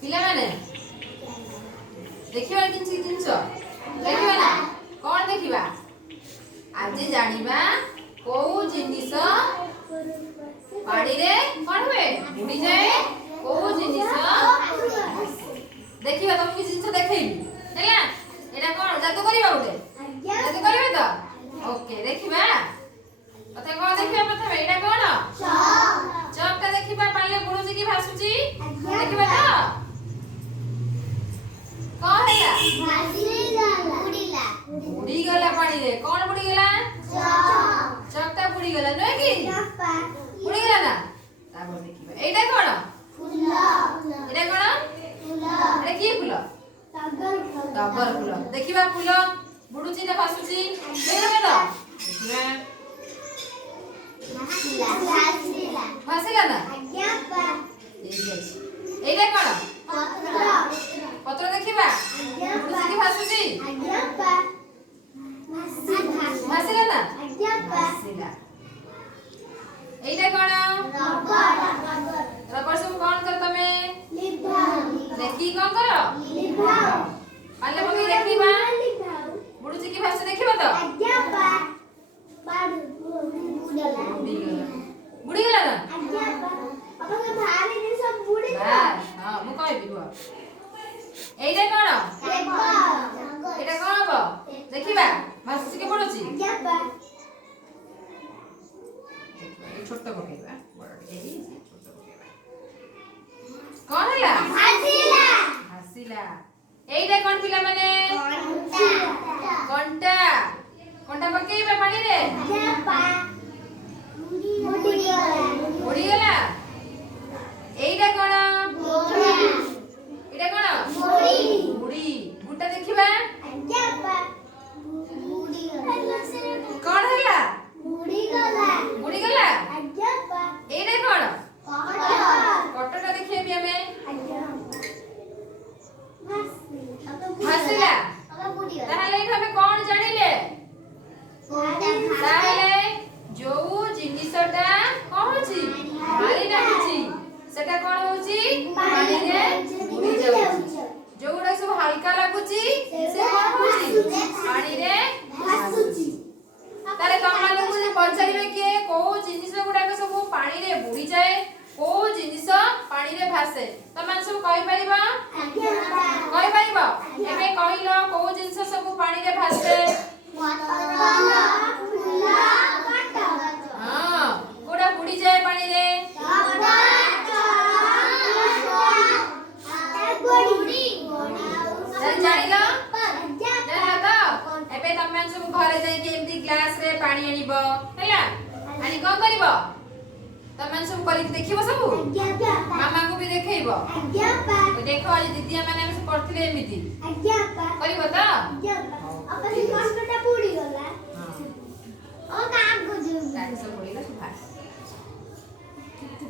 पिला माने देखिबा जिंस देखिबा ना कौन देखिबा आज जानिबा को जिनिस पानी रे कौन हुए बुड़ी जाए को जिनिस देखिबा तुमको जिनिस देखैबी हैला एटा कौन जादू करिबा उठे जादू करिबा तो ओके देखिबा अते कौन देखिबा प्रथम एटा कौन चक ता देखिबा पानी रे बुडुची की भासुची देखिबा तो कौन हैला बुड़ी गला पानी रे कौन बुड़ी गला चकटा बुड़ी गला नय की बुड़ी गला ना तापर देखिबा एटा कोन फूल एटा कोन फूल एटा की फूल टगर फूल देखिबा फूल बुडुची ना भासुची देखिबा तो देखिबा भासिला ना एटा कोन पत्र देखिबा बुडुची की भासुची भासिला ना भासिला एटा कोन रबर से कौन कर तमे देखी कौन करो पाले पकी देखिबा बुडुची की भाषा देखिबा तो बुड़ी गला ना हां मु कहबी रुआ एटा कोन एटा कोन हबो देखिबा भाषा के बुडुची छोट पकेबा बड़ एही छोट पकेबा कौन हैला हसीला एइटा कोन पिला माने कंटा कंटा पकेबा पानी रे बुड़ी गला एइटा कोन एइटा कोन बुड़ी बुटा देखिबा कौन हैला बुड़ी गला एइटा कोन कटटा देखिबी हमें हसीला ताहले एठा हमें कौन जानिले ताहले जो जिनिसटा कौन होची पानी नाची सेटा कौन होची पानी रे बुड़ी जाउची जोडा सब हल्का लागुची से कौन होची पानी रे भासुची ताले तमालो को पचारिबे के को जिनिस गुडा के सब पानी रे बुड़ी जाए को जिनिस पानी रे भासे तमान सब कहि परिबा कहि परिबा एबे कहिलो को जिनिस सब पानी रे भासे हां कोडा बुड़ी जाए पानी रे जानिलो जानिलो तो एबे तमान सब घरे जाई के एम्ति ग्लास रे पानी आनिबो हैला आनी कोन करिवो तमान सब करि देखिबो सब मामा को भी देखैबो देखो आज दीदी माने हम सब करथिले एमिति करिवो तो अपन कष्टटा पूरी गला हां ओ काम को जो